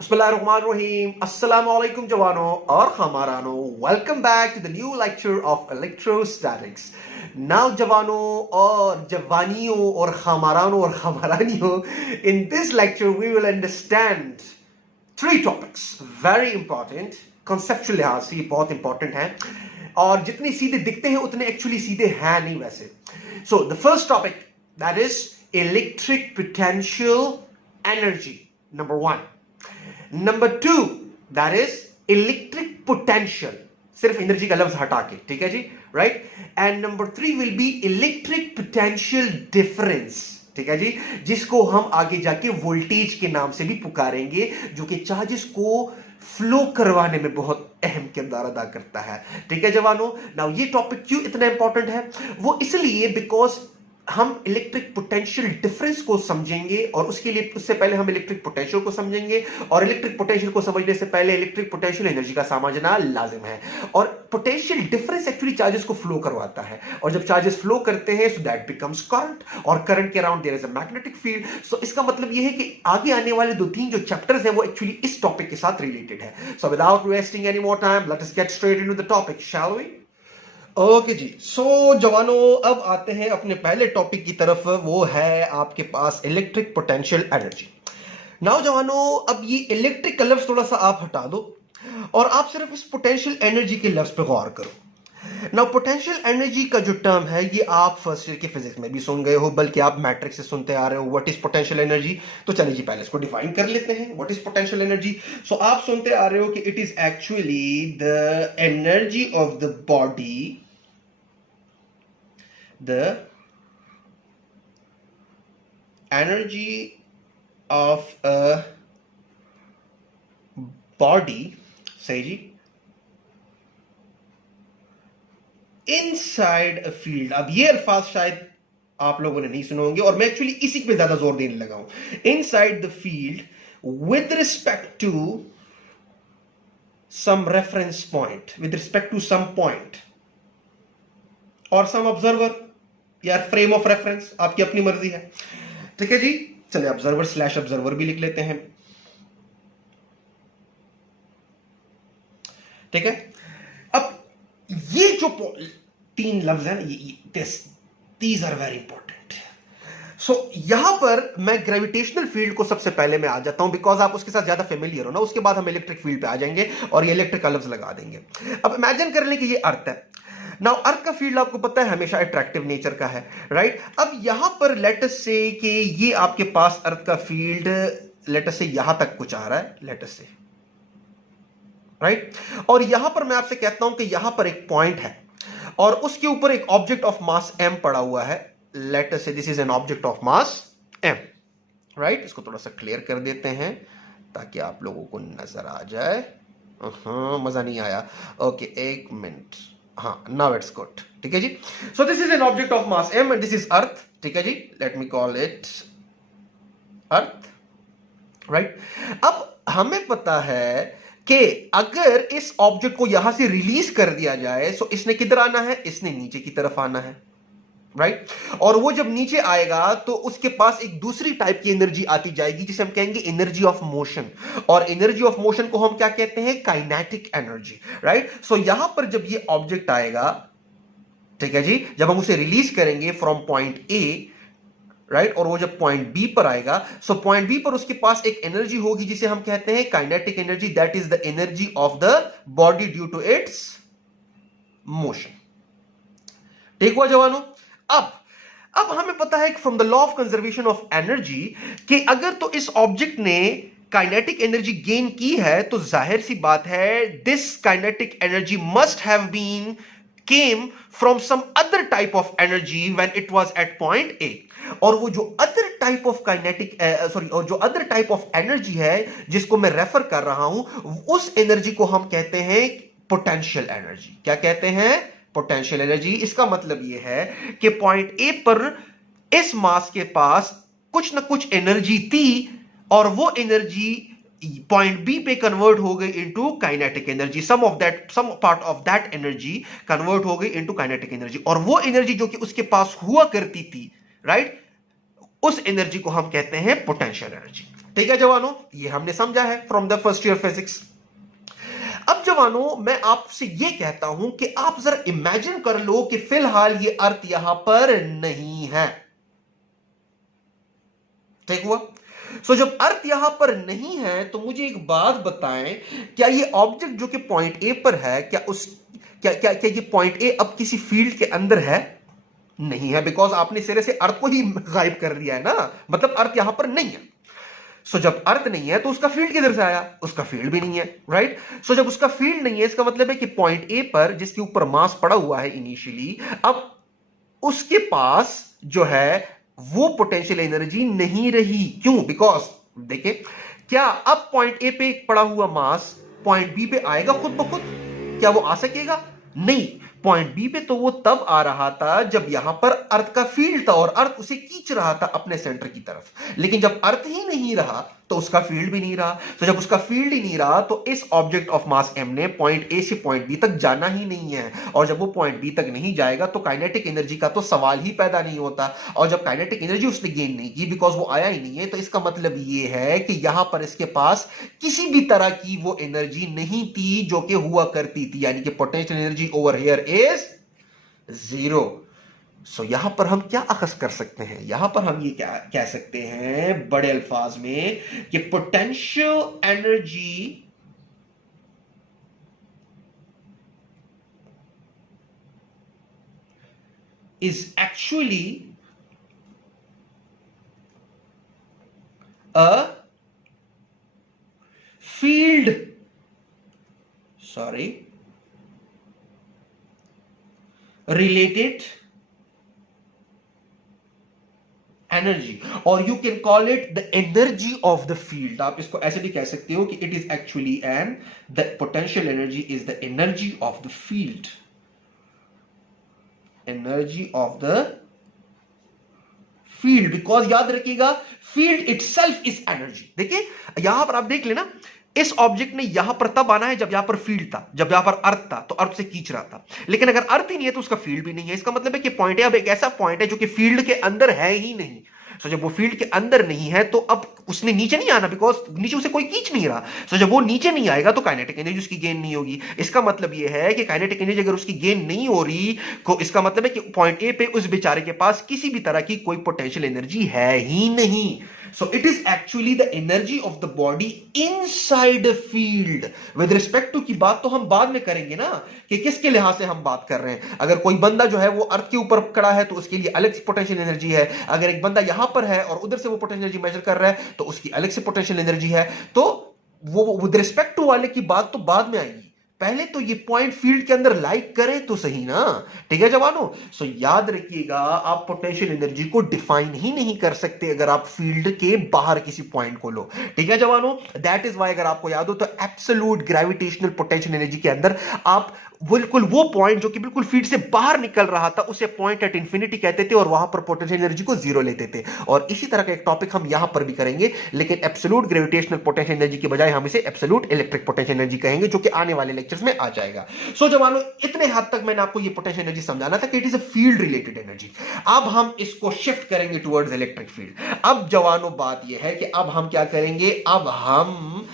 Bismillahirrahmanirrahim. Assalamu alaikum jawano और khamarano. Welcome back to the new lecture of electrostatics. Now jawano और jawaniyo और khamaraniyo, in this lecture we will understand three topics. Very important. Conceptual लिहाज से बहुत important है और जितने सीधे दिखते हैं उतने actually सीधे हैं नहीं वैसे. So the first topic, that is electric potential energy. Number one. Number two, that is electric potential. सिर्फ एनर्जी का लफ्ज हटा के, ठीक है जी, right. And number three will be electric potential difference, ठीक है जी, जिसको हम आगे जाके वोल्टेज के नाम से भी पुकारेंगे, जो कि चार्जेस को फ्लो करवाने में बहुत अहम किरदार अदा करता है. ठीक है जवानों. नाउ ये टॉपिक क्यों इतना इंपॉर्टेंट है? वो इसलिए बिकॉज हम इलेक्ट्रिक पोटेंशियल डिफरेंस को समझेंगे और उसके लिए उससे पहले हम इलेक्ट्रिक पोटेंशियल को समझेंगे और इलेक्ट्रिक पोटेंशियल को समझने से पहले इलेक्ट्रिक पोटेंशियल एनर्जी का समझना लाजिम है. और पोटेंशियल डिफरेंस एक्चुअली चार्जेस को फ्लो करवाता है और जब चार्जेस फ्लो करते हैं सो दैट बिकम्स करंट और करंट के around there is a magnetic field. So इसका मतलब यह है कि आगे आने वाले दो तीन जो चैप्टर्स हैं वो एक्चुअली इस टॉपिक के साथ रिलेटेड है. So without wasting any more time let us get straight into the topic, shall we? Okay जी. सो जवानों, अब आते हैं अपने पहले टॉपिक की तरफ. वो है आपके पास इलेक्ट्रिक पोटेंशियल एनर्जी. नाउ जवानों, अब ये इलेक्ट्रिक का लफ्ज थोड़ा सा आप हटा दो और आप सिर्फ इस पोटेंशियल एनर्जी के लफ्ज पे गौर करो. नाउ पोटेंशियल एनर्जी का जो टर्म है ये आप फर्स्ट ईयर के फिजिक्स में भी सुन गए हो, बल्कि आप मैट्रिक्स से सुनते आ रहे हो. What is potential energy? तो चलिए जी पहले इसको डिफाइन कर लेते हैं. What is potential energy? So आप सुनते आ रहे हो कि it is actually the energy of the body, the energy of a body, सही जी, inside a field. अब ये अल्फाज शायद आप लोगों ने नहीं सुने होंगे और मैं एक्चुअली इसी पे ज्यादा जोर देने लगा हूं. inside the field with respect to some reference point, with respect to some point or some observer, यार फ्रेम ऑफ रेफरेंस आपकी अपनी मर्जी है. ठीक है जी. चलिए ऑब्जर्वर स्लैश ऑब्जर्वर भी लिख लेते हैं. ठीक है. अब ये जो तीन लफ्ज हैं दीज आर वेरी इंपॉर्टेंट. सो यहां पर मैं ग्रेविटेशनल फील्ड को सबसे पहले मैं आ जाता हूं बिकॉज आप उसके साथ ज्यादा फेमिलियर हो ना. उसके बाद हम इलेक्ट्रिक फील्ड पे आ जाएंगे और ये इलेक्ट्रिक का लफ्ज लगा देंगे. अब इमेजिन कर लें कि ये अर्थ है. नाउ अर्थ का फील्ड आपको पता है हमेशा अट्रैक्टिव नेचर का है, राइट. अब यहां पर लेट अस से कि ये आपके पास अर्थ का फील्ड लेट अस से यहां तक कुछ आ रहा है, लेट अस से, राइट. और यहां पर मैं आपसे कहता हूं कि यहां पर एक पॉइंट है और उसके ऊपर एक ऑब्जेक्ट ऑफ मास m पड़ा हुआ है. लेट अस से this is an object of mass m, right. इसको थोड़ा सा क्लियर कर देते हैं ताकि आप लोगों को नजर आ जाए. मजा नहीं आया. ओके, एक मिनट. हाँ, नाउ इट्स गुड. ठीक है जी. So this is an object of mass m and this is earth. ठीक है जी. Let me call it earth, right. अब हमें पता है कि अगर इस ऑब्जेक्ट को यहां से रिलीज कर दिया जाए तो इसने किधर आना है? इसने नीचे की तरफ आना है, राइट. और वो जब नीचे आएगा तो उसके पास एक दूसरी टाइप की एनर्जी आती जाएगी जिसे हम कहेंगे एनर्जी ऑफ मोशन. और एनर्जी ऑफ मोशन को हम क्या कहते हैं? Kinetic energy, right. सो यहां पर जब ये ऑब्जेक्ट आएगा, ठीक है जी, जब हम उसे रिलीज करेंगे फ्रॉम पॉइंट ए, राइट, और वो जब पॉइंट बी पर आएगा, सो पॉइंट बी पर उसके पास एक एनर्जी होगी जिसे हम कहते हैं kinetic energy. That is the energy of the body due to its motion. ठीक हुआ जवानों. अब हमें पता है from the law of conservation of energy कि अगर तो इस ऑब्जेक्ट ने काइनेटिक एनर्जी गेन की है तो जाहिर सी बात है this kinetic energy must have been came from some other type of energy when it was at point A. और वो जो अदर टाइप ऑफ काइनेटिक और जो अदर टाइप ऑफ एनर्जी है जिसको मैं रेफर कर रहा हूं, उस एनर्जी को हम कहते हैं पोटेंशियल एनर्जी. क्या कहते हैं? Potential energy. इसका मतलब यह है कि पॉइंट ए पर इस मास के पास कुछ ना कुछ एनर्जी थी और वो एनर्जी पॉइंट बी पे कन्वर्ट हो गई into kinetic energy. Some part of that energy convert हो गई इनटू काइनेटिक एनर्जी. और वो एनर्जी जो कि उसके पास हुआ करती थी, राइट, उस एनर्जी को हम कहते हैं पोटेंशियल एनर्जी. ठीक है जवानों, ये हमने समझा है from the first year physics. अब जवानों मैं आपसे ये कहता हूं कि आप जरा इमेजिन कर लो कि फिलहाल ये अर्थ यहां पर नहीं है, ठीक हुआ। सो जब अर्थ यहां पर नहीं है तो मुझे एक बात बताएं, क्या ये ऑब्जेक्ट जो कि पॉइंट ए पर है, क्या ये पॉइंट ए अब किसी फील्ड के अंदर है? नहीं है, बिकॉज आपने सिरे से अर्थ को ही गायब कर दिया है ना, मतलब अर्थ यहां पर नहीं है। सो जब अर्थ नहीं है तो उसका फील्ड किधर से आया? उसका फील्ड भी नहीं है, राइट। सो जब उसका फील्ड नहीं है, इसका मतलब है कि पॉइंट ए पर जिसके ऊपर मास पड़ा हुआ है इनिशियली, अब उसके पास जो है वो पोटेंशियल एनर्जी नहीं रही। क्यों? बिकॉज देखिए, क्या अब पॉइंट ए पे पड़ा हुआ मास पॉइंट बी पे आएगा खुद ब खुद? क्या वो आ सकेगा? नहीं। पॉइंट बी पे तो वो तब आ रहा था जब यहां पर अर्थ का फील्ड था और अर्थ उसे खींच रहा था अपने सेंटर की तरफ। लेकिन जब अर्थ ही नहीं रहा तो उसका फील्ड भी नहीं रहा। तो जब उसका फील्ड ही नहीं रहा तो इस ऑब्जेक्ट ऑफ मास m ने पॉइंट ए से पॉइंट बी तक जाना ही नहीं है, और जब वो पॉइंट बी तक नहीं जाएगा तो काइनेटिक एनर्जी का तो सवाल ही पैदा नहीं होता। और जब काइनेटिक एनर्जी उसने गेन नहीं की बिकॉज वो आया ही नहीं है, तो इसका मतलब ये है कि यहां पर इसके पास किसी भी तरह की वो एनर्जी नहीं थी जो कि हुआ करती थी, यानी कि potential energy over here is zero. So यहां पर हम क्या अखज कर सकते हैं? यहां पर हम ये क्या कह सकते हैं बड़े अल्फाज में कि potential energy is actually a field, sorry, related energy, or you can call it the energy of the field। आप इसको ऐसे भी कह सकते हो कि it is actually an the potential energy is the energy of the field, energy of the field, because याद रखिएगा field itself is energy। देखिए यहां पर आप देख लेना, इस ऑब्जेक्ट ने यहां पर तब आना है जब यहां पर फील्ड था, जब यहां पर अर्थ था तो अर्थ से खींच रहा था। लेकिन अगर अर्थ ही नहीं है तो उसका फील्ड भी नहीं है। इसका मतलब है कि पॉइंट अब एक ऐसा पॉइंट है जो कि फील्ड के अंदर है ही नहीं। सो जब वो फील्ड के अंदर नहीं है तो अब उसने नीचे नहीं आना, बिकॉज नीचे उसे कोई खींच नहीं रहा। सो जब वो नीचे नहीं आएगा तो काइनेटिक एनर्जी उसकी गेन नहीं होगी। इसका मतलब ये है कि काइनेटिक एनर्जी अगर उसकी गेन नहीं हो रही तो इसका मतलब है कि पॉइंट ए पे उस बेचारे के पास किसी भी तरह की कोई पोटेंशियल एनर्जी है ही नहीं। So it is actually the energy of the body inside a field। With respect to की बात तो हम बाद में करेंगे ना कि किसके लिहाज से हम बात कर रहे हैं। अगर कोई बंदा जो है वो अर्थ के ऊपर खड़ा है तो उसके लिए अलग से पोटेंशियल एनर्जी है। अगर एक बंदा यहां पर है और उधर से वो पोटेंशियल एनर्जी मेजर कर रहा है तो उसकी अलग से पोटेंशियल एनर्जी है। तो वो विद रिस्पेक्ट टू वाले की बात तो बाद में आएगी, पहले तो ये पॉइंट फील्ड के अंदर लाइक करे तो सही ना। ठीक है जवानों, सो याद रखिएगा आप पोटेंशियल एनर्जी को डिफाइन ही नहीं कर सकते अगर आप फील्ड के बाहर किसी पॉइंट को लो। ठीक है जवानों, दैट इज वाई अगर आपको याद हो तो एब्सोल्यूट ग्रेविटेशनल पोटेंशियल एनर्जी के अंदर आप बिल्कुल वो पॉइंट जो कि बिल्कुल फील्ड से बाहर निकल रहा था उसे पॉइंट एट इंफिनिटी कहते थे और वहां पर पोटेंशियल एनर्जी को जीरो लेते थे। और इसी तरह का एक टॉपिक हम यहां पर भी करेंगे, लेकिन एब्सोल्यूट ग्रेविटेशनल पोटेंशियल एनर्जी के बजाय हम इसे एब्सोल्यूट इलेक्ट्रिक पोटेंशियल एनर्जी कहेंगे, जो कि आने वाले लेक्चर्स में आ जाएगा। सो जवानों, इतने हद तक मैंने आपको ये पोटेंशियल एनर्जी समझाना था कि it is a field related energy. अब हम इसको शिफ्ट करेंगे टुवर्ड्स इलेक्ट्रिक फील्ड। अब जवानों बात यह है कि अब हम क्या करेंगे, अब हम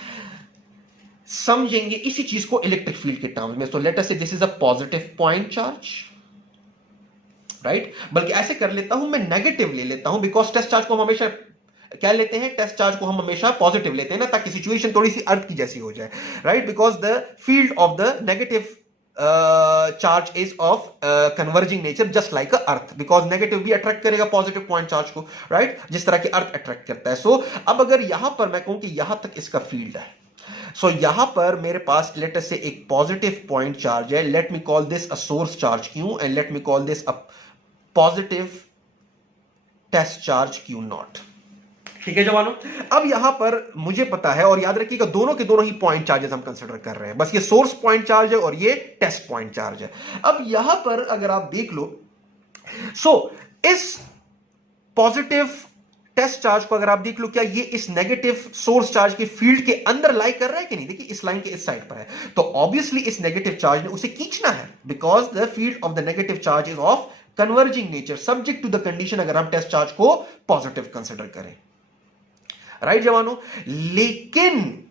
समझेंगे इसी चीज को इलेक्ट्रिक फील्ड के टर्म्स में। सो लेट अस से this is a positive point charge, right. बल्कि ऐसे कर लेता हूं, मैं नेगेटिव ले लेता हूं, बिकॉज टेस्ट चार्ज को हम हमेशा क्या लेते हैं, टेस्ट चार्ज को हम हमेशा पॉजिटिव लेते हैं ना, ताकि सिचुएशन थोड़ी सी अर्थ की जैसी हो जाए, right. Because the field of the negative charge is of converging nature just like earth, because negative भी अट्रैक्ट करेगा पॉजिटिव पॉइंट चार्ज को, राइट, जिस तरह की अर्थ अट्रैक्ट करता है। सो अब अगर यहां पर मैं कहूं कि यहां तक इसका फील्ड है, सो यहां पर मेरे पास लेट अस से एक पॉजिटिव पॉइंट चार्ज है, let me call this a source charge Q and let me call this a positive test charge Q0। ठीक है जवानों, अब यहां पर मुझे पता है, और याद रखिएगा दोनों के दोनों ही पॉइंट चार्जेस हम कंसीडर कर रहे हैं, बस ये सोर्स पॉइंट चार्ज है और ये टेस्ट पॉइंट चार्ज है। अब यहां पर अगर आप देख लो, सो इस पॉजिटिव टेस्ट चार्ज को अगर आप देख लो, क्या ये इस नेगेटिव सोर्स चार्ज के फील्ड के अंदर लाई कर रहा है कि नहीं? देखिए इस लाइन के इस साइड पर है, तो ऑब्वियसली इस नेगेटिव चार्ज ने उसे खींचना है, because the field of the negative charge is of converging nature subject to the condition अगर हम टेस्ट चार्ज को पॉजिटिव कंसिडर करें। राइट जवानों। लेकिन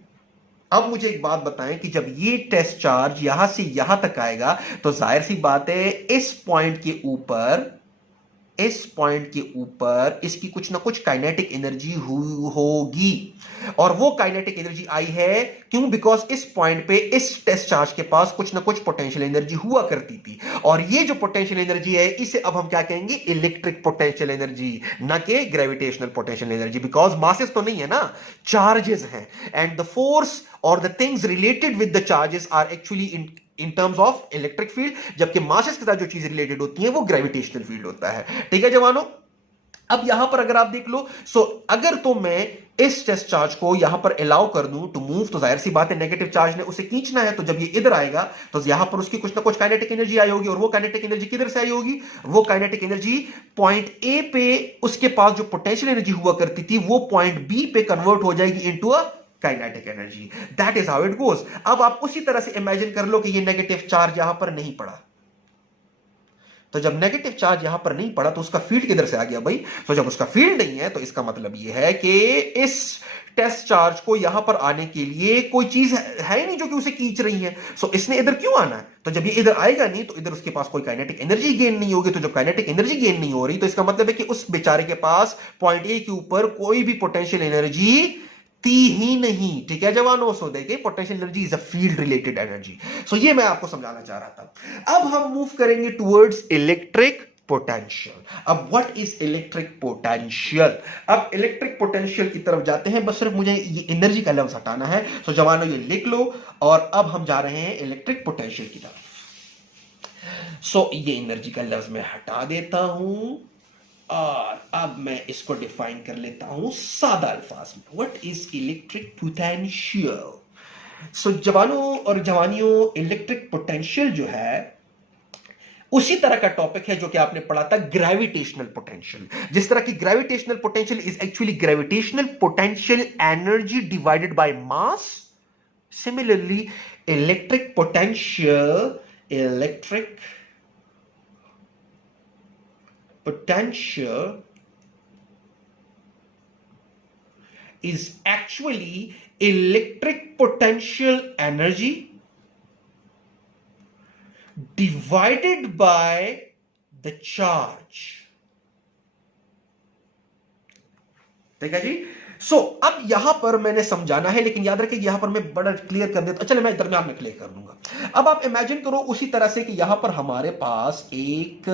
अब मुझे एक बात बताएं कि जब ये टेस्ट चार्ज यहां से यहां तक आएगा तो जाहिर सी बात है इस पॉइंट के ऊपर इसकी कुछ ना कुछ काइनेटिक एनर्जी होगी, और वो काइनेटिक एनर्जी आई है क्यों? बिकॉज इस पॉइंट पे इस टेस्ट चार्ज के पास कुछ ना कुछ पोटेंशियल एनर्जी हुआ करती थी, और ये जो पोटेंशियल एनर्जी है इसे अब हम क्या कहेंगे? इलेक्ट्रिक पोटेंशियल एनर्जी, ना कि gravitational potential energy, because masses तो नहीं है ना, चार्जेस हैं, एंड द फोर्स और the things related with the charges are actually in terms of electric field, जबकि मासेस के साथ जो चीजें रिलेटेड होती हैं वो ग्रेविटेशनल फील्ड होता है। ठीक है जवानों, अब यहां पर अगर आप देख लो, सो अगर तो मैं इस टेस्ट चार्ज को यहां पर अलाउ कर दूं टू मूव, तो जाहिर सी बात है नेगेटिव चार्ज ने उसे खींचना है, तो जब ये इधर आएगा तो यहां पर उसकी कुछ ना कुछ काइनेटिक एनर्जी आई होगी, और वो काइनेटिक एनर्जी किधर से आई होगी? वो काइनेटिक एनर्जी पॉइंट ए पे उसके पास जो पोटेंशियल एनर्जी हुआ करती थी वो पॉइंट बी पे कन्वर्ट हो जाएगी into a kinetic energy. That is how it goes. अब आप उसी तरह से इमेजिन कर लो कि ये नेगेटिव चार्ज यहां पर नहीं पड़ा, तो जब नेगेटिव चार्ज यहां पर नहीं पड़ा तो उसका फील्ड किधर से आ गया भाई? तो जब उसका फील्ड नहीं है तो इसका मतलब यह है कि इस टेस्ट चार्ज को यहां पर आने के लिए कोई चीज है ही नहीं जो कि उसे खींच रही है, सो इसने इधर क्यों आना है? तो जब ये इधर आएगा नहीं तो इधर उसके पास कोई काइनेटिक एनर्जी गेन नहीं होगी, तो जब काइनेटिक एनर्जी गेन नहीं हो रही तो इसका मतलब है कि उस बेचारे के पास पॉइंट ए के ऊपर कोई भी पोटेंशियल एनर्जी थी ही नहीं। ठीक है जवानों, सो देखिए potential energy is a field related energy. So ये मैं आपको समझाना चाह रहा था। अब हम मूव करेंगे टुवर्ड्स इलेक्ट्रिक पोटेंशियल। अब व्हाट इज इलेक्ट्रिक पोटेंशियल? अब इलेक्ट्रिक पोटेंशियल की तरफ जाते हैं, बस सिर्फ मुझे ये एनर्जी का लफ्ज हटाना है। सो जवानों ये लिख लो, और अब हम जा रहे हैं इलेक्ट्रिक पोटेंशियल की तरफ। सो ये एनर्जी का लफ्ज मैं हटा देता हूं, और अब मैं इसको डिफाइन कर लेता हूं सादा अल्फाज में। What is electric potential? So जवानों और जवानियों, इलेक्ट्रिक पोटेंशियल जो है उसी तरह का टॉपिक है जो कि आपने पढ़ा था ग्रेविटेशनल पोटेंशियल। जिस तरह की gravitational potential is actually gravitational potential energy divided by mass, similarly electric potential is actually electric potential energy divided by the charge। ठीक है जी। सो अब यहां पर मैंने समझाना है, लेकिन याद रखिए यहां पर मैं बड़ा क्लियर कर देता, चलो मैं दरमियान में क्लियर कर दूंगा। अब आप इमेजिन करो उसी तरह से कि यहां पर हमारे पास एक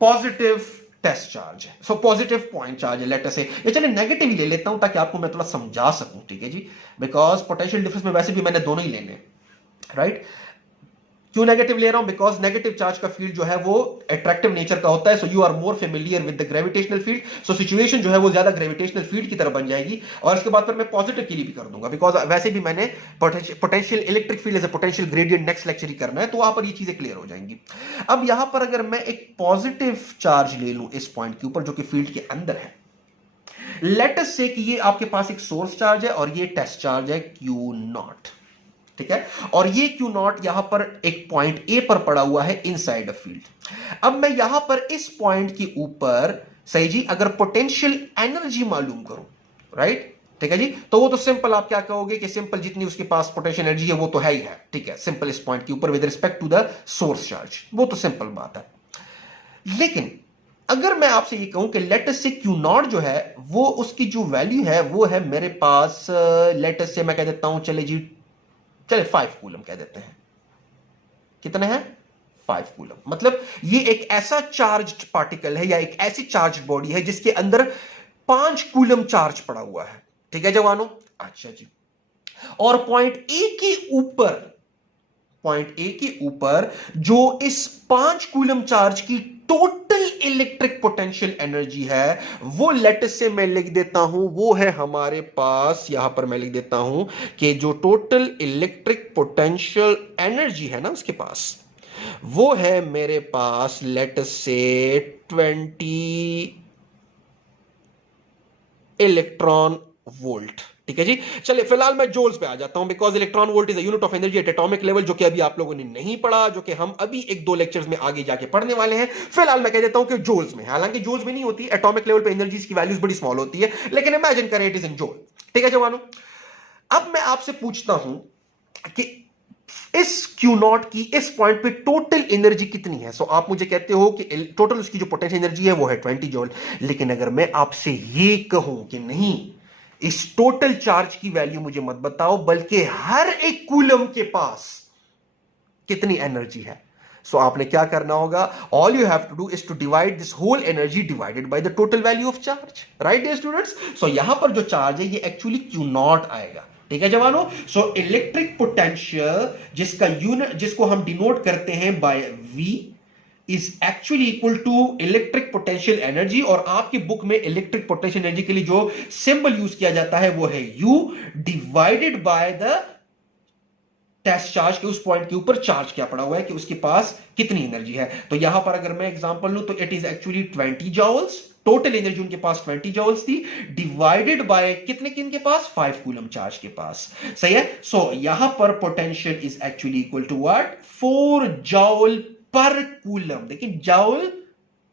पॉजिटिव टेस्ट चार्ज है, सो पॉजिटिव पॉइंट चार्ज है, लेटर से ये चलिए नेगेटिव ही ले लेता हूं ताकि आपको मैं थोड़ा समझा सकूं। ठीक है जी, बिकॉज पोटेंशियल डिफरेंस में वैसे भी मैंने दोनों ही लेने, राइट। क्यों नेगेटिव ले रहा हूं? बिकॉज नेगेटिव चार्ज का फील्ड जो है वो अट्रैक्टिव नेचर का होता है, so you are more familiar with the gravitational field, so situation जो है वो ज्यादा ग्रेविटेशनल फील्ड की तरह बन जाएगी। और इसके बाद फिर मैं पॉजिटिव के लिए भी कर दूंगा, बिकॉज वैसे भी मैंने potential electric field as a potential gradient next lecture ही करना है, तो वहां पर ये चीजें क्लियर हो जाएंगी। अब यहां पर अगर मैं एक पॉजिटिव चार्ज ले लूं इस पॉइंट के ऊपर जो कि फील्ड के अंदर है, लेट अस से कि ये आपके पास एक सोर्स चार्ज है और ये टेस्ट चार्ज है Q0, ठीक है, और ये Q0 यहां पर एक पॉइंट ए पर पड़ा हुआ है इनसाइड अ फील्ड। अब मैं यहां पर इस पॉइंट के ऊपर, सही जी, अगर पोटेंशियल एनर्जी मालूम करूं, राइट, ठीक है जी, तो वो तो सिंपल आप क्या कहोगे कि सिंपल जितनी उसके पास पोटेंशियल एनर्जी है वो तो है ही है, ठीक है, सिंपल इस पॉइंट के ऊपर with respect to the source charge, वो तो सिंपल बात है। लेकिन अगर मैं आपसे ये कहूं कि लेट अस से Q0 जो है वो उसकी जो वैल्यू है वो है मेरे पास, लेट अस से मैं कह देता हूं, चले जी, चले 5 कूलम कह देते हैं। कितने हैं? 5 कूलम। मतलब ये एक ऐसा चार्ज्ड पार्टिकल है या एक ऐसी चार्ज्ड बॉडी है जिसके अंदर 5 कूलम चार्ज पड़ा हुआ है, ठीक है जवानों। अच्छा जी, और पॉइंट ए के ऊपर जो इस 5 कूलम चार्ज की टोटल इलेक्ट्रिक पोटेंशियल एनर्जी है वो लेटस से मैं लिख देता हूं, वो है हमारे पास, यहां पर मैं लिख देता हूं कि जो टोटल इलेक्ट्रिक पोटेंशियल एनर्जी है ना उसके पास, वो है मेरे पास लेटस से 20 इलेक्ट्रॉन वोल्ट। ठीक है जी। चलिए फिलहाल मैं जूल्स पे आ जाता हूं, because electron volt is a unit of energy at atomic level, जो कि अभी आप लोगों ने नहीं पढ़ा, जो कि हम अभी एक दो लेक्चर्स में आगे जाके पढ़ने वाले हैं। फिलहाल मैं कह देता हूं कि जूल्स में, हालांकि जूल्स में नहीं होती, एटॉमिक लेवल पे एनर्जीज की वैल्यूज बड़ी स्मॉल होती है, लेकिन इमेजिन करें इट इज इन जूल। ठीक है जवानों, अब मैं आपसे पूछता हूं कि इस क्यू नॉट की इस पॉइंट पे टोटल एनर्जी कितनी है। सो आप मुझे कहते हो कि टोटल उसकी जो पोटेंशियल एनर्जी है वो है 20 जूल, लेकिन अगर मैं आपसे ये कहूं कि नहीं, इस टोटल चार्ज की वैल्यू मुझे मत बताओ, बल्कि हर एक कूलम के पास कितनी एनर्जी है, सो आपने क्या करना होगा, all you have to do is to divide this whole energy divided by the total value of charge, right dear students. So यहां पर जो चार्ज है ये एक्चुअली क्यू नॉट आएगा। ठीक है जवानों, सो इलेक्ट्रिक पोटेंशियल जिसका यूनिट, जिसको हम डिनोट करते हैं by V, is actually equal to electric potential energy, और आपकी बुक में इलेक्ट्रिक पोटेंशियल एनर्जी के लिए जो सिंबल यूज किया जाता है वो है U divided by the test charge के उस पॉइंट के ऊपर चार्ज क्या पड़ा हुआ है कि उसके पास कितनी एनर्जी है। तो यहां पर अगर मैं एग्जांपल लूं तो it is actually 20 joules, total energy उनके पास 20 जॉल्स थी, डिवाइडेड बाय कितने के इनके पास 5 कूलम चार्ज के पास। सही है। सो यहां पर potential is actually equal to what, 4 joule per coulomb. देखिए जॉल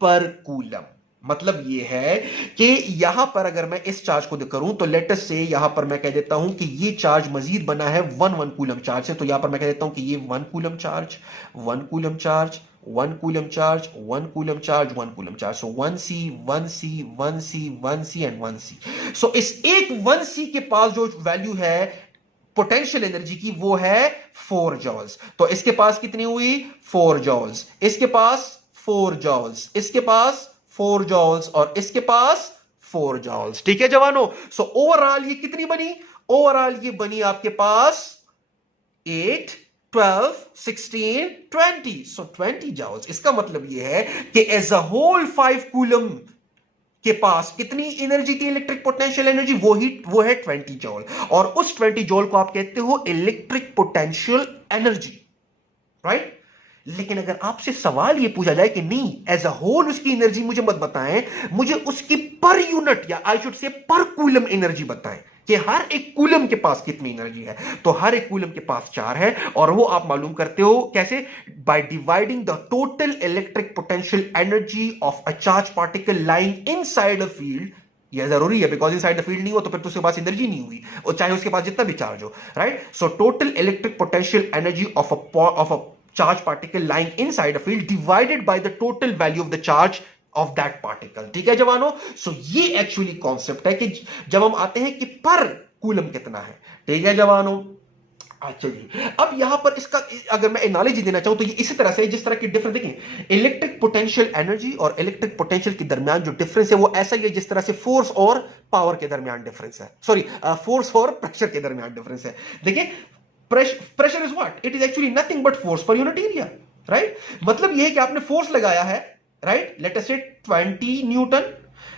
पर कूलम मतलब ये है कि यहां पर अगर मैं इस चार्ज को करूं तो लेट अस से यहां पर मैं कह देता हूं कि ये चार्ज मजीद बना है 1 कूलम चार्ज से, तो यहां पर मैं कह देता हूं कि ये 1 coulomb charge, 1 coulomb charge, 1 coulomb charge, 1 coulomb charge, 1 coulomb charge. So 1c 1c 1c 1c and 1c। सो इस एक 1c के पास जो वैल्यू है पोटेंशियल एनर्जी की वो है 4 जॉल्स। तो इसके पास कितनी हुई 4 जॉल्स, इसके पास 4 जॉल्स, इसके पास 4 जॉल्स और इसके पास 4 जॉल्स। ठीक है जवानों, सो ओवरऑल ये कितनी बनी, ओवरऑल ये बनी आपके पास 8 12 16 20, सो 20 जॉल्स। इसका मतलब ये है कि एज अ होल 5 कूलम के पास कितनी एनर्जी की इलेक्ट्रिक पोटेंशियल एनर्जी, वो है 20 जॉल, और उस 20 जॉल को आप कहते हो इलेक्ट्रिक पोटेंशियल एनर्जी, राइट। लेकिन अगर आपसे सवाल यह पूछा जाए कि नहीं एज अ होल उसकी एनर्जी मुझे मत बताएं, मुझे उसकी पर यूनिट या आई शुड से पर कूलम एनर्जी बताएं कि हर एक कूलम के पास कितनी एनर्जी है, तो हर एक कूलम के पास 4 है, और वो आप मालूम करते हो कैसे, by dividing the total electric potential energy of a charge particle lying inside a field. यह जरूरी है बिकॉज इनसाइड द फील्ड नहीं हो तो फिर तो उसके पास एनर्जी नहीं हुई, और चाहे उसके पास जितना भी चार्ज हो, right. So total electric potential energy of a charge particle lying inside a field divided by the total value of the charge of that particle। ठीक है जवानों, सो ये एक्चुअली कॉन्सेप्ट है कि जब हम आते हैं कि पर कूलम कितना है। ठीक है जवानों, अच्छा जी, अब यहां पर इसका अगर मैं एनालॉजी देना चाहूं तो ये इसी तरह से, जिस तरह की डिफरेंस देखें, इलेक्ट्रिक पोटेंशियल एनर्जी और इलेक्ट्रिक पोटेंशियल के दरमियान जो डिफरेंस है वो ऐसा ही है जिस तरह से फोर्स और पावर के दरमियान डिफरेंस है, सॉरी फोर्स और प्रेशर के दरमियान डिफरेंस है। देखिए pressure is what, it is actually nothing but force per unit area, right। मतलब यह है कि आपने फोर्स लगाया है, right, let us say 20 Newton,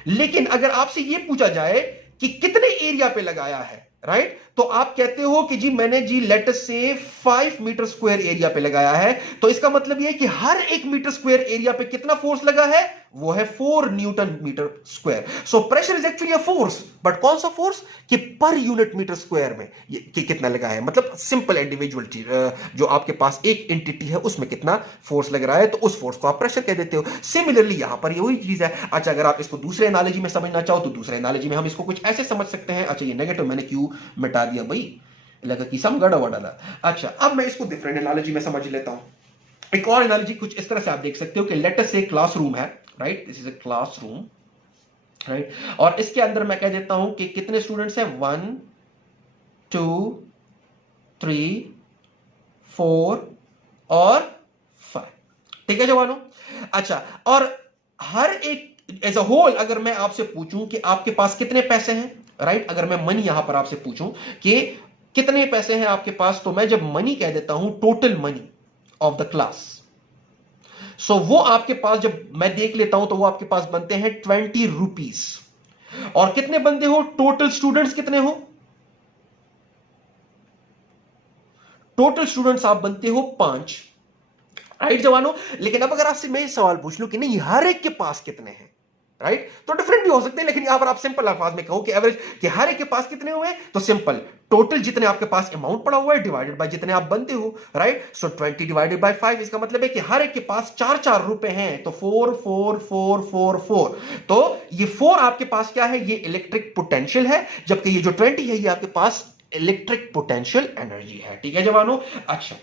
लेकिन अगर आपसे यह पूछा जाए कि कितने एरिया पे लगाया है, राइट, तो आप कहते हो कि जी मैंने जी लेट अस से 5 मीटर स्क्वायर एरिया पे लगाया है, तो इसका मतलब यह है कि हर 1 मीटर स्क्वायर एरिया पे कितना फोर्स लगा है, वो है 4 newton metre square. So pressure is actually a force, but कौन सा फोर्स कि पर यूनिट मीटर स्क्वायर में कि कितना लगा है, मतलब सिंपल इंडिविजुअल जो आपके पास एक एंटिटी है उसमें कितना फोर्स लग रहा है, तो उस फोर्स को आप प्रेशर कह देते हो। सिमिलरली यहां पर यही चीज है। अच्छा, अगर आप इसको दूसरे एनालॉजी में समझना चाहो तो दूसरे एनालॉजी में हम इसको कुछ ऐसे समझ सकते हैं। अच्छा, ये नेगेटिव मैंने क्यों मिटा दिया भाई, लगा कि सम गड़बड़ डाला। अच्छा, अब मैं इसको डिफरेंट एनालॉजी में समझ लेता हूं। एक और एनालॉजी कुछ इस तरह से आप देख सकते हो कि लेट अस से क्लासरूम है, right, this is a classroom, right, और इसके अंदर मैं कह देता हूं कि कितने स्टूडेंट्स हैं, 1 2 3 4 और 5। ठीक है जवानों। अच्छा, और हर एक एज अ होल अगर मैं आपसे पूछूं कि आपके पास कितने पैसे हैं, राइट, अगर मैं मनी यहां पर आपसे पूछूं कि कितने पैसे हैं आपके पास, तो मैं जब मनी कह देता हूं, total money of the class, so वो आपके पास जब मैं देख लेता हूं तो वो आपके पास बनते हैं 20 रुपीस। और कितने बंदे हो, टोटल स्टूडेंट्स कितने हो, टोटल स्टूडेंट्स आप बनते हो 5, राइट जवानों। लेकिन अब अगर आपसे मैं सवाल पूछ लूं कि नहीं हर एक के पास कितने हैं, राइट? तो डिफरेंट भी हो सकते हैं, लेकिन यहां पर आप सिंपल अल्फाज में कहो कि एवरेज कि हर एक के पास कितने हुए, तो सिंपल टोटल जितने आपके पास अमाउंट पड़ा हुआ है डिवाइडेड बाय जितने आप बनते हो, राइट? सो 20 डिवाइडेड बाय 5, इसका मतलब है कि हर एक के पास 4 रुपए हैं, तो 4 4 4 4 4, तो ये 4 आपके पास क्या है, ये इलेक्ट्रिक पोटेंशियल है, जबकि ये जो 20 है ये आपके पास इलेक्ट्रिक पोटेंशियल एनर्जी है। ठीक है जवानों? अच्छा,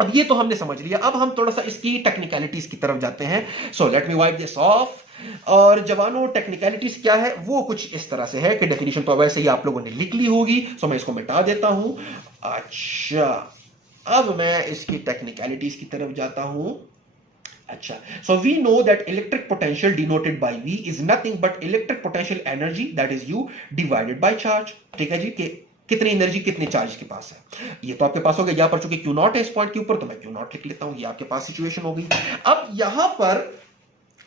अब ये तो हमने समझ लिया, अब हम थोड़ा सा इसकी टेक्निकलिटीज की तरफ जाते हैं। सो let me wipe this of. और जवानों टेक्निकलिटीज क्या है, वो कुछ इस तरह से है कि डेफिनेशन तो वैसे ही आप लोगों ने लिख ली होगी, सो मैं इसको मिटा देता हूं। अच्छा, अब मैं इसकी टेक्निकलिटीज की तरफ जाता हूं। अच्छा, so we know that electric potential denoted by V is nothing but electric potential energy that is U divided by charge. ठीक है जी, कि कितनी एनर्जी कितने चार्ज के पास है, ये तो आपके पास हो गया। यहां पर चूंकि Q0 है इस पॉइंट के ऊपर, तो मैं Q0 लिख लेता हूं, ये आपके पास सिचुएशन हो गई। अब यहां पर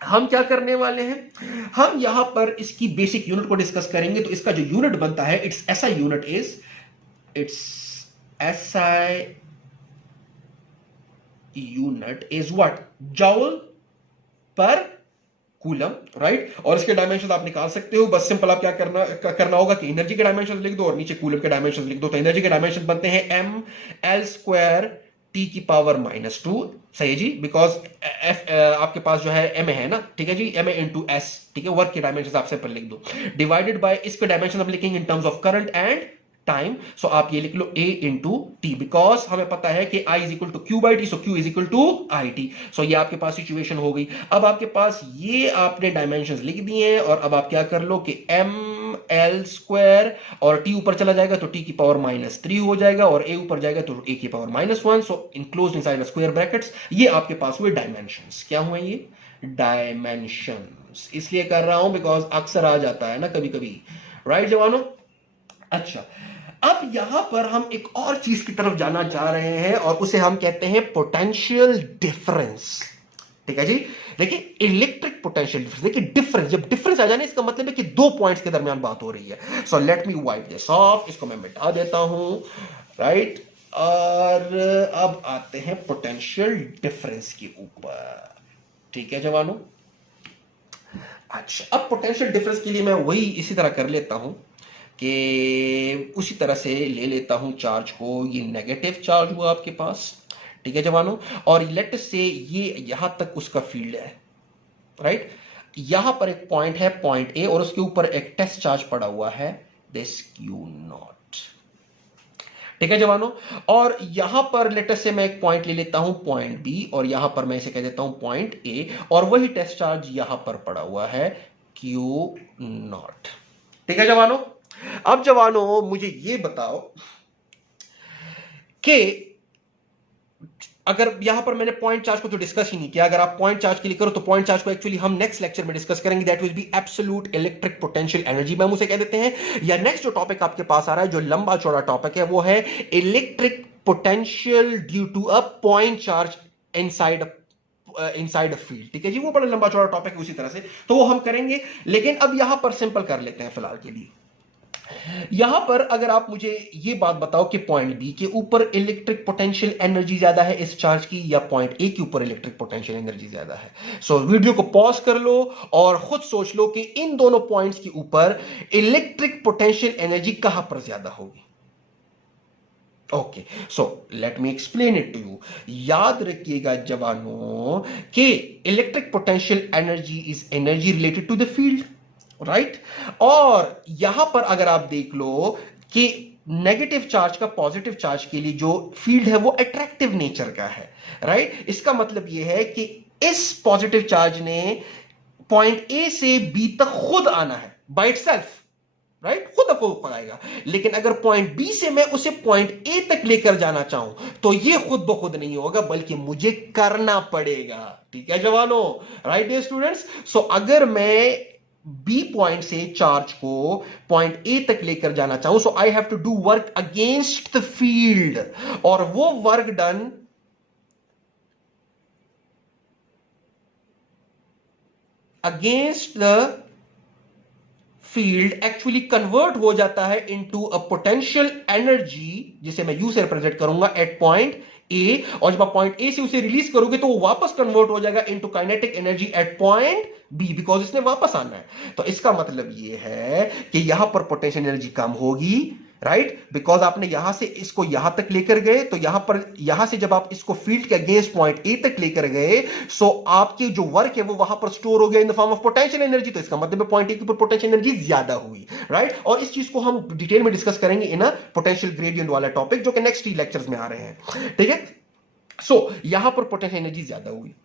हम क्या करने वाले हैं, हम यहां पर इसकी बेसिक यूनिट को डिस्कस करेंगे। तो इसका जो यूनिट बनता है, it's SI unit is, it's SI unit is what, joule पर कूलम, राइट? और इसके डायमेंशन आप निकाल सकते हो, बस सिंपल आप क्या करना होगा कि एनर्जी के डायमेंशन लिख दो और नीचे कूलम के डायमेंशन लिख दो। तो एनर्जी के डायमेंशन बनते हैं mL² T⁻², सही है जी, बिकॉज आपके पास जो है m है ना, ठीक है जी, m इंटू s, ठीक है, वर्क के डायमेंशन आप सिंपल लिख दो, डिवाइडेड बाय इसके डायमेंशन हम लिखेंगे in terms of current and time. So आप ये लिख लो A इंटू टी, बिकॉज हमें पता है कि I is equal to Q by T, so Q is equal to I T. So ये आपके पास सिचुएशन हो गई। अब आपके पास ये आपने डायमेंशंस लिख दिए हैं, और अब आप क्या कर लो कि mL² और T ऊपर चला जाएगा तो T⁻³ हो जाएगा, और A ऊपर जाएगा तो A⁻⁻1। सो इनक्लोज्ड इनसाइड स्क्वायर ब्रैकेट्स, ये आपके पास हुए डायमेंशंस। क्या हुए ये डायमेंशंस? इसलिए कर रहा हूं बिकॉज अक्सर आ जाता है ना कभी कभी, राइट जवानों? अच्छा, अब यहां पर हम एक और चीज की तरफ जाना चाह रहे हैं, और उसे हम कहते हैं पोटेंशियल डिफरेंस। ठीक है जी, देखिए इलेक्ट्रिक पोटेंशियल डिफरेंस, देखिए डिफरेंस, जब डिफरेंस आ जाए इसका मतलब है कि दो पॉइंट्स के दरमियान बात हो रही है। सो let me wipe this of, इसको मैं मिटा देता हूं, राइट? और अब आते हैं पोटेंशियल डिफरेंस के ऊपर। ठीक है जवानों? अच्छा, अब पोटेंशियल डिफरेंस के लिए मैं वही इसी तरह कर लेता हूं कि उसी तरह से ले लेता हूं चार्ज को, ये नेगेटिव चार्ज हुआ आपके पास, ठीक है जवानों, और लेट से ये यहां तक उसका फील्ड है, राइट? यहां पर एक पॉइंट है, पॉइंट ए, और उसके ऊपर एक टेस्ट चार्ज पड़ा हुआ है, दिस Q0। ठीक है जवानों, और यहां पर लेटर से मैं एक पॉइंट ले लेता हूं, पॉइंट बी, और यहां पर मैं इसे कह देता हूं पॉइंट ए, और वही टेस्ट चार्ज यहां पर पड़ा हुआ है Q0। ठीक है जवानों? अब जवानों मुझे ये बताओ कि अगर यहां पर मैंने पॉइंट चार्ज को तो डिस्कस ही नहीं किया, अगर आप पॉइंट चार्ज के लिए करो तो पॉइंट चार्ज को एक्चुअली हम नेक्स्ट लेक्चर में डिस्कस करेंगे, that will B absolute electric potential energy, हम उसे कह देते हैं। या नेक्स्ट जो टॉपिक आपके पास आ रहा है, जो लंबा चौड़ा टॉपिक है, वो है electric potential due to a point charge inside a field. ठीक है जी, वो बड़ा लंबा चौड़ा टॉपिक है, उसी तरह से तो वो हम करेंगे, लेकिन अब यहां पर सिंपल कर लेते हैं फिलहाल के लिए। यहां पर अगर आप मुझे यह बात बताओ कि पॉइंट बी के ऊपर इलेक्ट्रिक पोटेंशियल एनर्जी ज्यादा है इस चार्ज की, या पॉइंट ए के ऊपर इलेक्ट्रिक पोटेंशियल एनर्जी ज्यादा है? सो वीडियो को पॉज कर लो और खुद सोच लो कि इन दोनों पॉइंट्स के ऊपर इलेक्ट्रिक पोटेंशियल एनर्जी कहां पर ज्यादा होगी। Okay, so let me explain it to you. याद रखिएगा जवानों कि electric potential energy is energy related to the field, right? और यहां पर अगर आप देख लो कि नेगेटिव चार्ज का पॉजिटिव चार्ज के लिए जो फील्ड है वो अट्रैक्टिव नेचर का है, राइट? इसका मतलब यह है कि इस पॉजिटिव चार्ज ने पॉइंट ए से बी तक खुद आना है बाय इटसेल्फ, राइट? खुद आएगा। लेकिन अगर पॉइंट बी से मैं उसे पॉइंट ए तक लेकर जाना चाहूं तो यह खुद ब खुद नहीं होगा, बल्कि मुझे करना पड़ेगा। ठीक है जवानों, राइट डियर स्टूडेंट्स? सो अगर मैं बी पॉइंट से चार्ज को पॉइंट ए तक लेकर जाना चाहूं, so I have to do work against the field, और वो work done against the field actually convert हो जाता है इनटू अ पोटेंशियल एनर्जी, जिसे मैं यू से रिप्रेजेंट करूंगा एट पॉइंट ए, और जब आप पॉइंट ए से उसे रिलीज करोगे तो वो वापस कन्वर्ट हो जाएगा into kinetic energy at point B, because इसने वापस आना है। तो इसका मतलब ये है कि यहां पर पोटेंशियल एनर्जी कम होगी, राइट, बिकॉज आपने यहां से इसको यहां तक लेकर गए, तो यहां से जब आप इसको फील्ड के अगेंस्ट पॉइंट ए तक लेकर गए, सो आपकी जो वर्क है वो वहां पर स्टोर हो गया in the form of potential energy. तो इसका मतलब पॉइंट ए के ऊपर पोटेंशियल एनर्जी ज्यादा हुई, राइट। और इस चीज को हम डिटेल में डिस्कस करेंगे इन अ पोटेंशियल ग्रेडियंट वाला टॉपिक, जो कि नेक्स्ट 3 लेक्चर्स में आ रहे हैं, ठीक है। सो यहां पर पोटेंशियल एनर्जी ज्यादा हुई,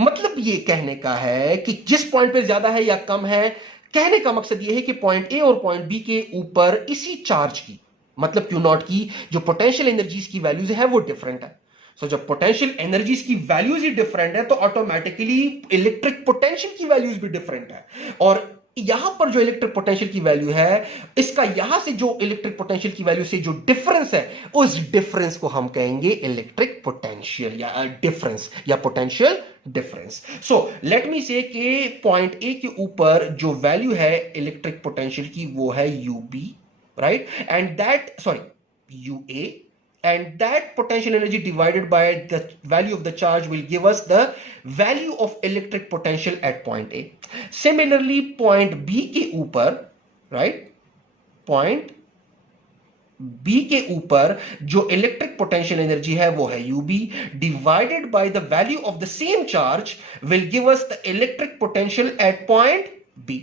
मतलब ये कहने का है कि जिस पॉइंट पे ज्यादा है या कम है, कहने का मकसद ये है कि पॉइंट ए और पॉइंट बी के ऊपर इसी चार्ज की, मतलब क्यू नॉट की जो पोटेंशियल एनर्जीज की वैल्यूज है वो डिफरेंट है। सो जब पोटेंशियल एनर्जीज की वैल्यूज ही डिफरेंट है तो ऑटोमेटिकली इलेक्ट्रिक पोटेंशियल की वैल्यूज भी डिफरेंट है। और यहां पर जो इलेक्ट्रिक पोटेंशियल की वैल्यू है, इसका यहां से जो इलेक्ट्रिक पोटेंशियल की वैल्यू से जो डिफरेंस है, उस डिफरेंस को हम कहेंगे इलेक्ट्रिक पोटेंशियल या डिफरेंस या पोटेंशियल डिफरेंस। सो लेट मी से कि पॉइंट ए के ऊपर जो वैल्यू है इलेक्ट्रिक पोटेंशियल की वो है U B, right, and that U A, and that potential energy divided by the value of the charge will give us the value of electric potential at point A. Similarly, point B के ऊपर, right, point B के ऊपर जो electric potential energy है वो है UB divided by the value of the same charge will give us the electric potential at point B.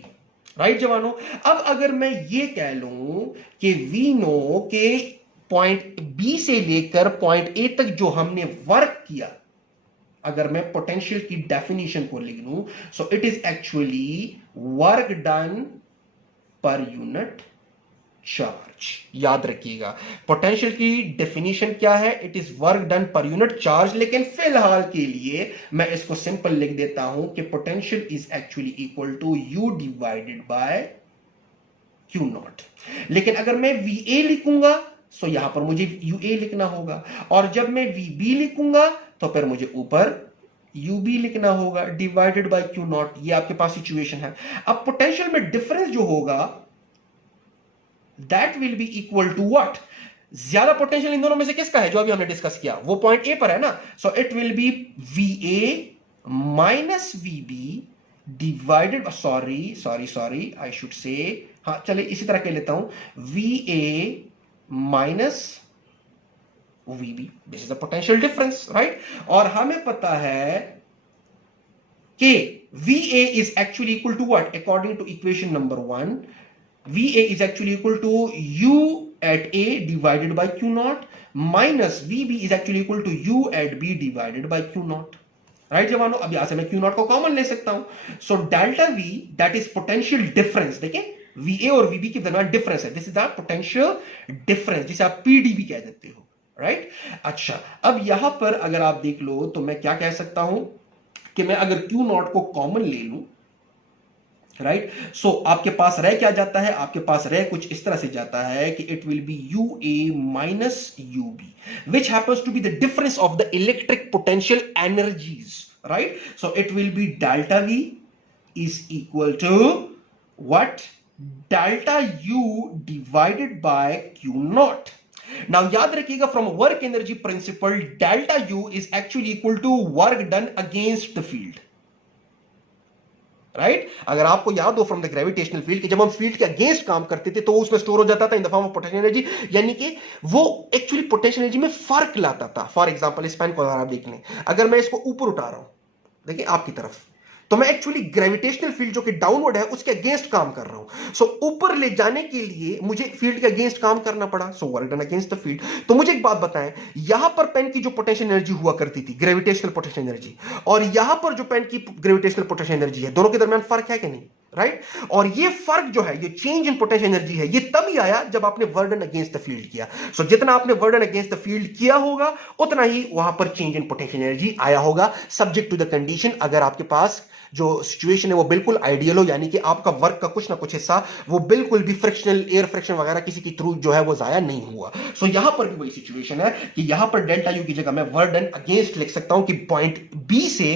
Right जवानों, अब अगर मैं ये कह लूं कि वी नो के पॉइंट बी से लेकर पॉइंट ए तक जो हमने वर्क किया, अगर मैं पोटेंशियल की डेफिनेशन को लिख लूं, so it is actually work done पर यूनिट चार्ज। याद रखिएगा पोटेंशियल की डेफिनेशन क्या है, इट इज वर्क डन पर यूनिट चार्ज। लेकिन फिलहाल के लिए मैं इसको सिंपल लिख देता हूं कि potential is actually equal to U divided by Q naught. लेकिन अगर मैं वी ए लिखूंगा सो यहां पर मुझे यूए लिखना होगा, और जब मैं वीबी लिखूंगा तो फिर मुझे ऊपर यूबी लिखना होगा डिवाइडेड बाय क्यू नॉट। ये आपके पास सिचुएशन है। अब पोटेंशियल में डिफरेंस जो होगा that will be equal to what, ज्यादा पोटेंशियल इन दोनों में से किसका है जो अभी हमने डिस्कस किया, वो पॉइंट ए पर है ना। So it will be वीए minus VB divided, sorry I should say, हाँ चलिए इसी तरह कह लेता हूं, वीए minus VB, this is the potential difference, right. और हमें पता है कि VA is actually equal to what? According to equation number 1, VA is actually equal to U at A divided by Q naught minus VB is actually equal to U at B divided by Q naught. Right जवानों, अब यहां से मैं Q naught को common ले सकता हूं। So delta V that is potential difference, देखिए VA और VB के दरमियान डिफरेंस है, this is the potential difference जिसे आप PDB कह देते हो, राइट। अच्छा, अब यहां पर अगर आप देख लो तो मैं क्या कह सकता हूं कि मैं अगर Q नॉट को कॉमन ले लूं, राइट, सो आपके पास रह क्या जाता है, आपके पास रह कुछ इस तरह से जाता है कि it will be UA minus UB which happens to be the difference of the electric potential energies, right? So it will be delta V is equal to what? Delta U divided by Q naught. Now याद रखिएगा from work energy principle delta U is actually equal to work done against the field, right. अगर आपको याद हो from the gravitational field कि जब हम field के अगेंस्ट काम करते थे तो उसमें स्टोर हो जाता था in the form of potential energy, यानी कि वो एक्चुअली पोटेंशियल एनर्जी में फर्क लाता था। फॉर एग्जांपल इस पेन को अगर आप देख लें, अगर मैं इसको ऊपर उठा रहा हूं, देखिए आपकी तरफ, तो मैं एक्चुअली ग्रेविटेशनल फील्ड जो कि डाउनवर्ड है उसके अगेंस्ट काम कर रहा हूं। सो ऊपर ले जाने के लिए मुझे फील्ड के अगेंस्ट काम करना पड़ा, so work done against the field. तो मुझे एक बात बताएं, यहां पर पेन की जो पोटेंशियल एनर्जी हुआ करती थी ग्रेविटेशनल पोटेंशियल एनर्जी, और यहां पर जो पेन की ग्रेविटेशनल पोटेंशियल एनर्जी है, दोनों के दरमियान फर्क है कि नहीं, राइट। और ये फर्क जो है, ये चेंज इन पोटेंशियल एनर्जी है, ये तभी आया जब आपने work done against the field किया। सो जितना आपने work done against the field किया होगा उतना ही वहां पर चेंज इन पोटेंशियल एनर्जी आया होगा, सब्जेक्ट टू द कंडीशन अगर आपके पास जो सिचुएशन है वो बिल्कुल आइडियल हो, यानी कि आपका वर्क का कुछ ना कुछ हिस्सा वो बिल्कुल भी फ्रिक्शनल, एयर फ्रिक्शन वगैरह किसी के थ्रू जो है वो जाया नहीं हुआ। सो यहां पर भी वही सिचुएशन है कि यहां पर डेल्टा यू की जगह मैं वर्क डन अगेंस्ट लिख सकता हूं कि पॉइंट बी से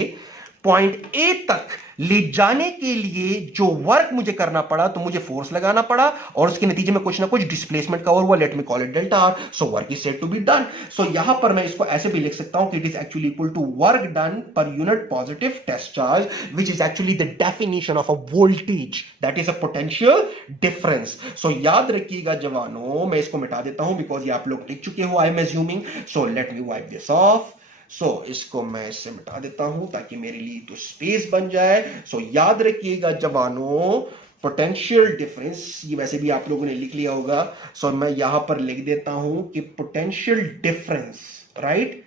पॉइंट ए तक ले जाने के लिए जो वर्क मुझे करना पड़ा, तो मुझे फोर्स लगाना पड़ा और उसके नतीजे में कुछ ना कुछ डिस्प्लेसमेंट कवर हुआ, let me call it delta R, so work is said to be done. So यहां पर मैं इसको ऐसे भी लिख सकता हूं कि it is actually equal to work done पर unit positive test charge, which is actually the definition of a voltage, that is a potential difference. So याद रखिएगा जवानों, मैं इसको मिटा देता हूं बिकॉज ये आप लोग लिख चुके हो, I am assuming. So let me wipe this off. So इसको मैं इससे मिटा देता हूं ताकि मेरे लिए तो स्पेस बन जाए। सो याद रखिएगा जवानों, पोटेंशियल डिफरेंस, ये वैसे भी आप लोगों ने लिख लिया होगा। सो मैं यहां पर लिख देता हूं कि पोटेंशियल डिफरेंस, राइट,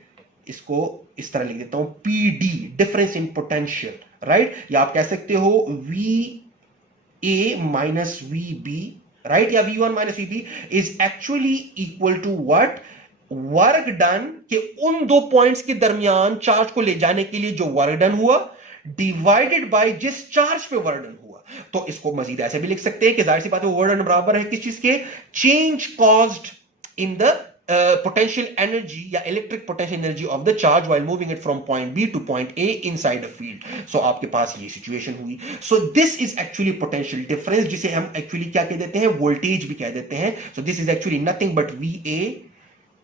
इसको इस तरह लिख देता हूं, PD, difference in potential, right, या आप कह सकते हो V A minus V B, right, या V1 minus V B is actually equal to what, work done के उन दो पॉइंट्स के दरमियान चार्ज को ले जाने के लिए जो वर्क डन हुआ डिवाइडेड बाय जिस चार्ज पे वर्क डन हुआ। तो इसको मजीद ऐसे भी लिख सकते हैं कि जाहिर सी बात है वो वर्क डन बराबर है किस चीज के, change caused in the potential energy या electric potential energy of the charge while moving it from point B to point A inside a field. So आपके पास ये situation हुई। So this is actually potential difference, जिसे हम actually क्या कह देते हैं, voltage भी कह देते हैं। So this is actually nothing but VA,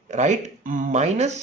right, minus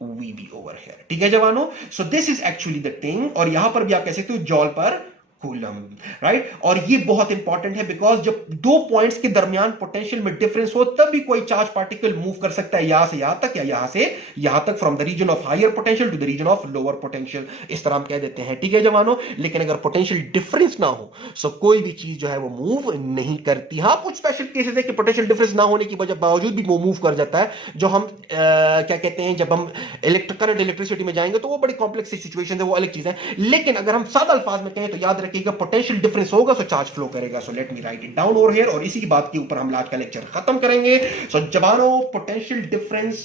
VB over here। ठीक है जवानों, so this is actually the thing। और यहां पर भी आप कह सकते हो जॉल पर कूलम, राइट। और ये बहुत इंपॉर्टेंट है बिकॉज जब दो पॉइंट्स के दरमियान पोटेंशियल में डिफरेंस हो तब भी कोई चार्ज पार्टिकल मूव कर सकता है यहां से यहां तक या यहां से यहां तक, from the region of higher potential to the region of lower potential, इस तरह हम कह देते हैं। ठीक है जवानों, लेकिन अगर पोटेंशियल डिफरेंस ना हो सो कोई भी चीज जो है वो मूव नहीं करती। हाँ, कुछ स्पेशल केसेस है कि पोटेंशियल डिफरेंस ना होने की वजह बावजूद भी वो मूव कर जाता है, जो हम क्या कहते हैं, जब हम करंट इलेक्ट्रिसिटी में जाएंगे तो वो बड़ी कॉम्प्लेक्स सिचुएशन है, वो अलग चीज है। लेकिन अगर हम सादा अल्फाज में कहें तो याद रखिएगा पोटेंशियल डिफरेंस होगा सो चार्ज फ्लो करेगा। सो let me right it down over here, और इसी की बात के ऊपर हम आज का लेक्चर खत्म करेंगे। सो जवानों, पोटेंशियल डिफरेंस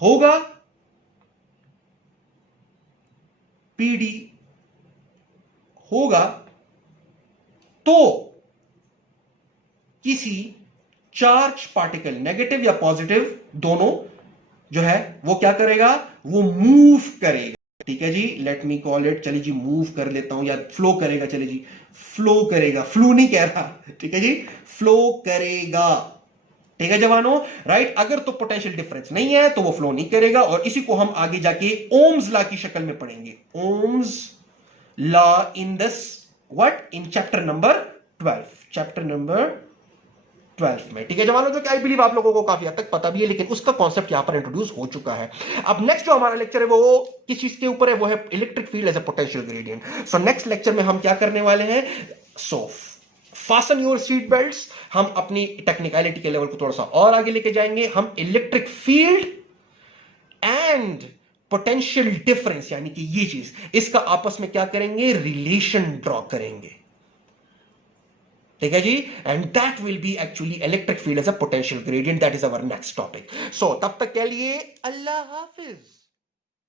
होगा पीडी होगा तो किसी चार्ज पार्टिकल, नेगेटिव या पॉजिटिव दोनों, जो है वो क्या करेगा, वो मूव करेगा। ठीक है जी, लेट मी कॉल इट, चलिए जी मूव कर लेता हूं, या फ्लो करेगा, चलिए जी फ्लो करेगा, फ्लो नहीं कह रहा, ठीक है जी, फ्लो करेगा। ठीक है जवानों, राइट। अगर तो पोटेंशियल डिफरेंस नहीं है तो वो फ्लो नहीं करेगा, और इसी को हम आगे जाके ओम्स लॉ की शक्ल में पढ़ेंगे। Ohm's law in this what, in chapter number 12, chapter number 12 में। ठीक है जवानों, जो कि आई बिलीव आप लोगों को काफी हद तक पता भी है, लेकिन उसका कॉन्सेप्ट यहां पर इंट्रोड्यूस हो चुका है। अब नेक्स्ट जो हमारा लेक्चर है वो किस चीज के ऊपर है, वो है electric field as a potential gradient. So next lecture में हम क्या करने वाले हैं, so fasten your seat belts, हम अपनी टेक्निकलिटी के लेवल को थोड़ा सा और आगे लेके जाएंगे। हम electric field and potential difference, यानी कि ये चीज, इसका आपस में क्या करेंगे, रिलेशन ड्रॉ करेंगे। ठीक है जी, and that will be actually electric field as a potential gradient, that is our next topic. So तब तक के लिए अल्लाह हाफिज।